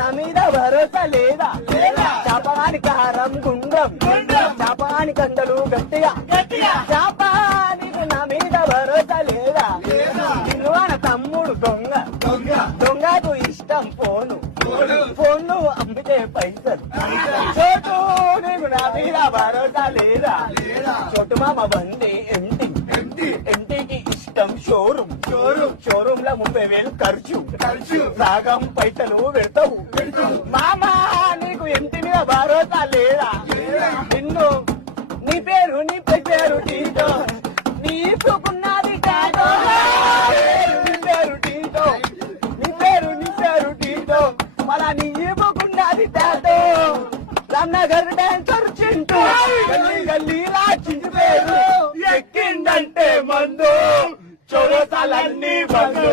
నా మీద భరోసా లేదా చాపాని కారం గుండ్రం చాపాని కండలు గట్టిగా చాప నీకు నా మీద భరోసా లేదా నిన్నువాన తమ్ముడు దొంగ దొంగకు ఇష్టం ఫోను ఫోన్లు అమ్మితే పైసలు చోటు నీకు నా మీద భరోసా లేదా చోటు మామ బండి ఎంటికి ఇష్టం షోరూమ్ లో 30,000 ఖర్చు రాగం పైసలు పెడతావు మామా నీకు ఎంటి మీద భరోసా లేదా నిన్ను నీ పేరు టీటో నీకున్నది టాటో నీ పేరు టీటో నీ పేరు టీటో మళ్ళా నీకున్నది టాటో రామ్నగర్ డాన్సర్ చింటూ గల్లీలా చింటు పేరు ఎక్కిందంటే మందు చౌరసాలన్నీ బంధు